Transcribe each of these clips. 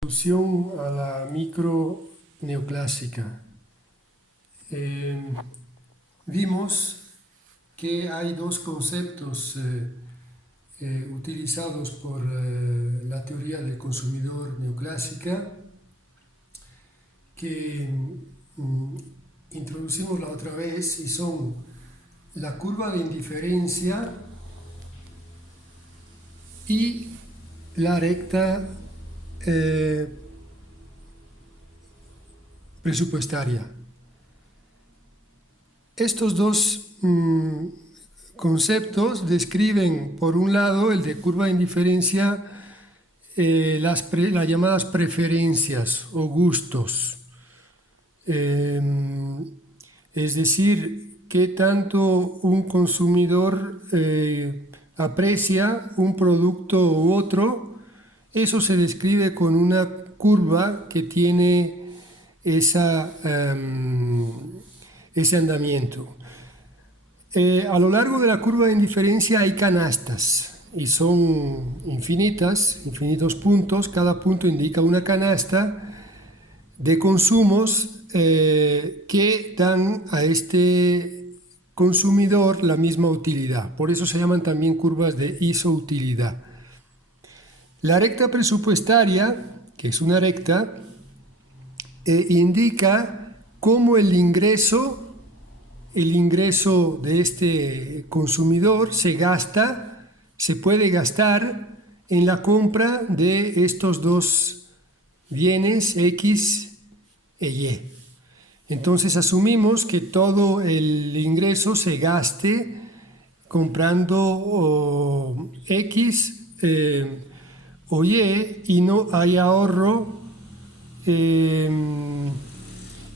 Introducción a la micro neoclásica. Vimos que hay dos conceptos utilizados por la teoría del consumidor neoclásica que introducimos la otra vez y son la curva de indiferencia y la recta presupuestaria. Estos dos conceptos describen, por un lado, el de curva de indiferencia, las llamadas preferencias o gustos. Es decir, qué tanto un consumidor aprecia un producto u otro. Eso se describe con una curva que tiene ese andamiento. A lo largo de la curva de indiferencia hay canastas y son infinitos puntos. Cada punto indica una canasta de consumos que dan a este consumidor la misma utilidad. Por eso se llaman también curvas de isoutilidad. La recta presupuestaria, que es una recta, indica cómo el ingreso de este consumidor se puede gastar en la compra de estos dos bienes X e Y. Entonces asumimos que todo el ingreso se gaste comprando X o Y no hay ahorro y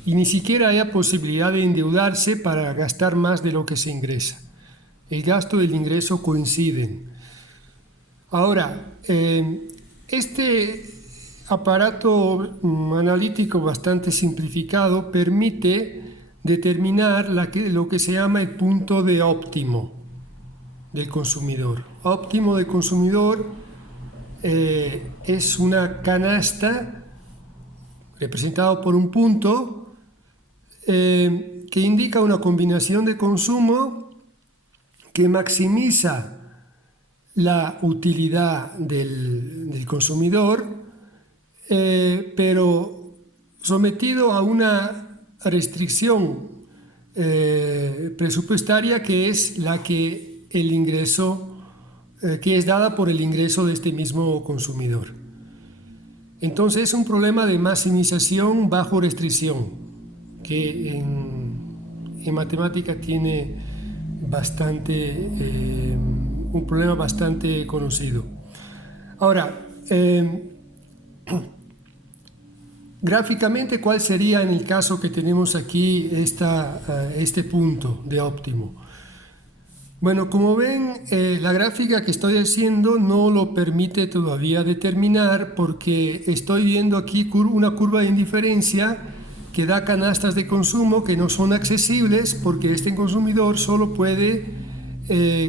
ni siquiera haya posibilidad de endeudarse para gastar más de lo que se ingresa. El gasto y el ingreso coinciden. Ahora, este aparato analítico bastante simplificado permite determinar lo que se llama el punto de óptimo del consumidor. Óptimo del consumidor es una canasta representada por un punto que indica una combinación de consumo que maximiza la utilidad del consumidor, pero sometido a una restricción presupuestaria que es la que el ingreso que es dada por el ingreso de este mismo consumidor. Entonces es un problema de maximización bajo restricción que en matemática tiene un problema bastante conocido. Ahora, gráficamente, ¿cuál sería en el caso que tenemos aquí este punto de óptimo? Bueno, como ven, la gráfica que estoy haciendo no lo permite todavía determinar porque estoy viendo aquí una curva de indiferencia que da canastas de consumo que no son accesibles porque este consumidor solo puede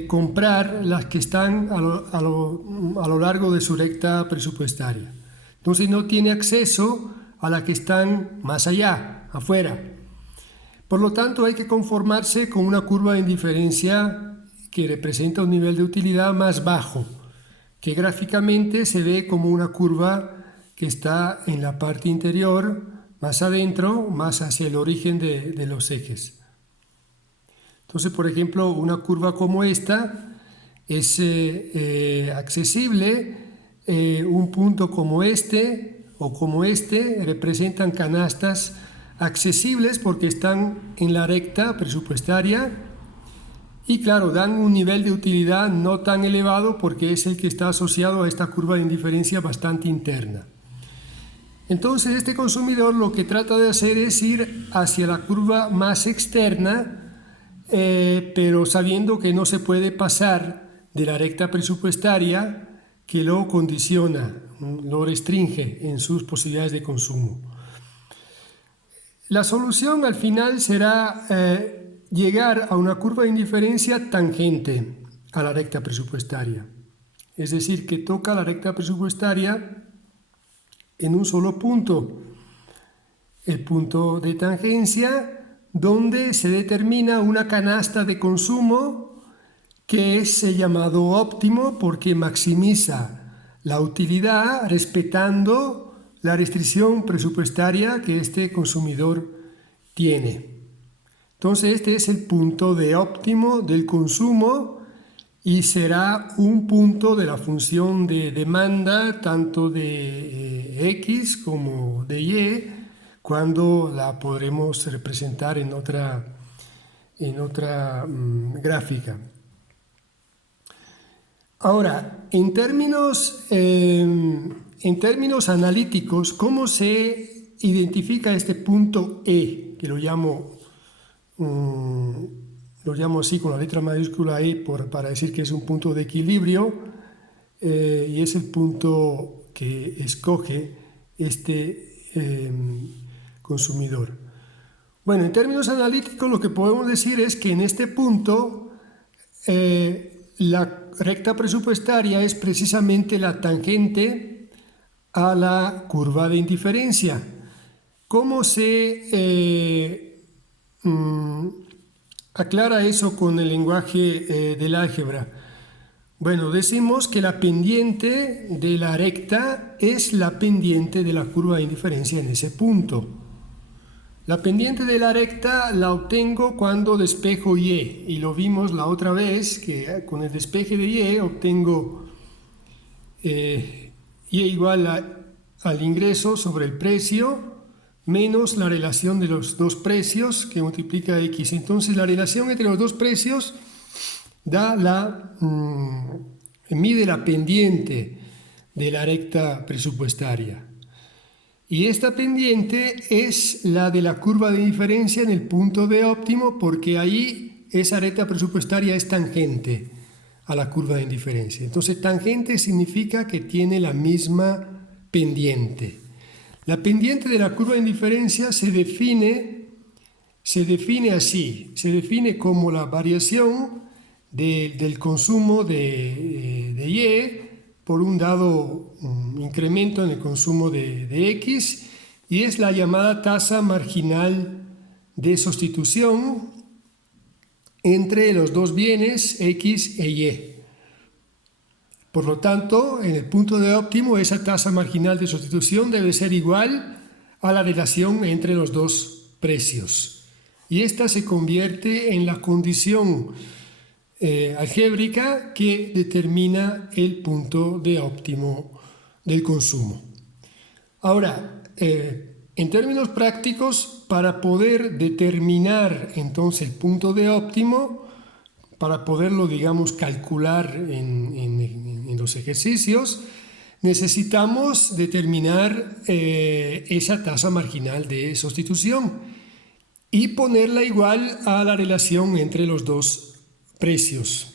comprar las que están a lo largo de su recta presupuestaria. Entonces no tiene acceso a las que están más allá, afuera. Por lo tanto, hay que conformarse con una curva de indiferencia que representa un nivel de utilidad más bajo, que gráficamente se ve como una curva que está en la parte interior, más adentro, más hacia el origen de los ejes. Entonces, por ejemplo, una curva como esta es accesible. Un punto como este o como este representan canastas accesibles porque están en la recta presupuestaria y claro, dan un nivel de utilidad no tan elevado porque es el que está asociado a esta curva de indiferencia bastante interna. Entonces este consumidor lo que trata de hacer es ir hacia la curva más externa, pero sabiendo que no se puede pasar de la recta presupuestaria que lo condiciona, lo restringe en sus posibilidades de consumo. La solución al final será llegar a una curva de indiferencia tangente a la recta presupuestaria. Es decir, que toca la recta presupuestaria en un solo punto, el punto de tangencia, donde se determina una canasta de consumo que es llamado óptimo porque maximiza la utilidad respetando la restricción presupuestaria que este consumidor tiene. Entonces este es el punto de óptimo del consumo y será un punto de la función de demanda tanto de X como de Y cuando la podremos representar en otra gráfica. Ahora, en términos analíticos, ¿cómo se identifica este punto E? Que lo llamo así con la letra mayúscula E para decir que es un punto de equilibrio y es el punto que escoge este consumidor. Bueno, en términos analíticos lo que podemos decir es que en este punto la recta presupuestaria es precisamente la tangente a la curva de indiferencia. ¿Cómo se aclara eso con el lenguaje del álgebra? Bueno, decimos que la pendiente de la recta es la pendiente de la curva de indiferencia en ese punto. La pendiente de la recta la obtengo cuando despejo Y, y lo vimos la otra vez, que con el despeje de Y obtengo Y igual al ingreso sobre el precio menos la relación de los dos precios que multiplica X. Entonces la relación entre los dos precios mide la pendiente de la recta presupuestaria. Y esta pendiente es la de la curva de diferencia en el punto de óptimo porque ahí esa recta presupuestaria es tangente a la curva de indiferencia. Entonces tangente significa que tiene la misma pendiente. La pendiente de la curva de indiferencia se define así, se define como la variación del consumo de Y por un dado incremento en el consumo de X y es la llamada tasa marginal de sustitución entre los dos bienes X e Y. Por lo tanto, en el punto de óptimo esa tasa marginal de sustitución debe ser igual a la relación entre los dos precios. Y esta se convierte en la condición algébrica que determina el punto de óptimo del consumo. Ahora, en términos prácticos, para poder determinar entonces el punto de óptimo, para poderlo, digamos, calcular en los ejercicios, necesitamos determinar esa tasa marginal de sustitución y ponerla igual a la relación entre los dos precios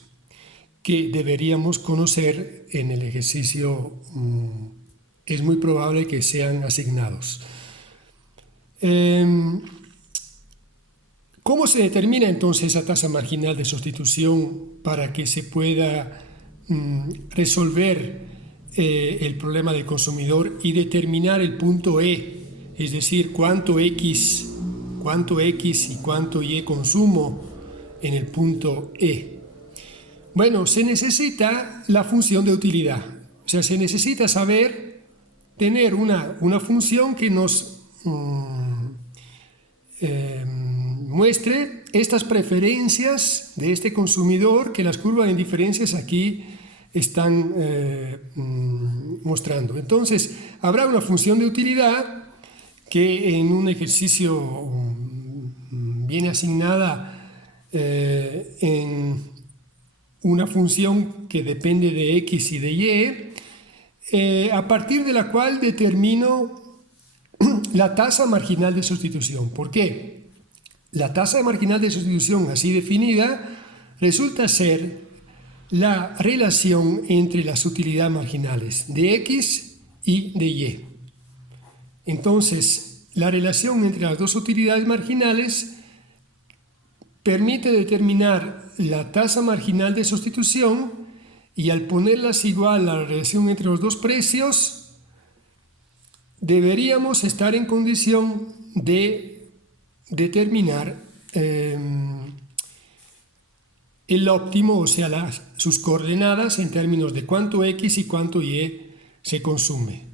que deberíamos conocer en el ejercicio. Es muy probable que sean asignados. ¿Cómo se determina entonces esa tasa marginal de sustitución para que se pueda resolver el problema del consumidor y determinar el punto E? Es decir, cuánto X y cuánto Y consumo en el punto E. Bueno, se necesita la función de utilidad. O sea, se necesita tener una función que nos muestre estas preferencias de este consumidor que las curvas de indiferencias aquí están mostrando. Entonces, habrá una función de utilidad que en un ejercicio viene asignada en una función que depende de X y de Y, a partir de la cual determino la tasa marginal de sustitución. ¿Por qué? La tasa marginal de sustitución así definida resulta ser la relación entre las utilidades marginales de X y de Y. Entonces, la relación entre las dos utilidades marginales permite determinar la tasa marginal de sustitución y al ponerlas igual a la relación entre los dos precios, deberíamos estar en condición de determinar el óptimo, o sea, sus coordenadas en términos de cuánto x y cuánto y se consume.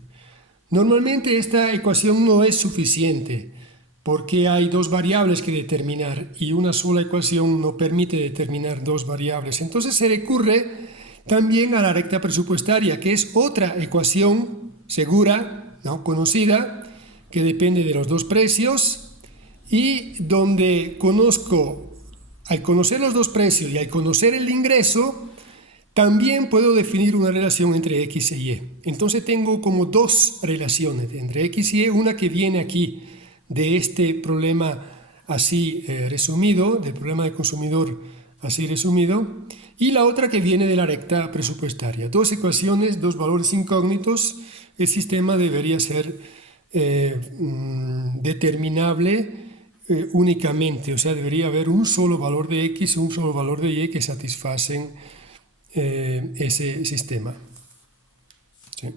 Normalmente esta ecuación no es suficiente porque hay dos variables que determinar y una sola ecuación no permite determinar dos variables. Entonces se recurre también a la recta presupuestaria, que es otra ecuación segura, ¿no?, conocida, que depende de los dos precios y donde al conocer los dos precios y al conocer el ingreso, también puedo definir una relación entre X e Y. Entonces tengo como dos relaciones entre X y Y, una que viene aquí de este problema así resumido, del problema del consumidor así resumido, y la otra que viene de la recta presupuestaria. Dos ecuaciones, dos valores incógnitos, el sistema debería ser determinable únicamente, o sea, debería haber un solo valor de X y un solo valor de Y que satisfacen ese sistema. ¿Sí?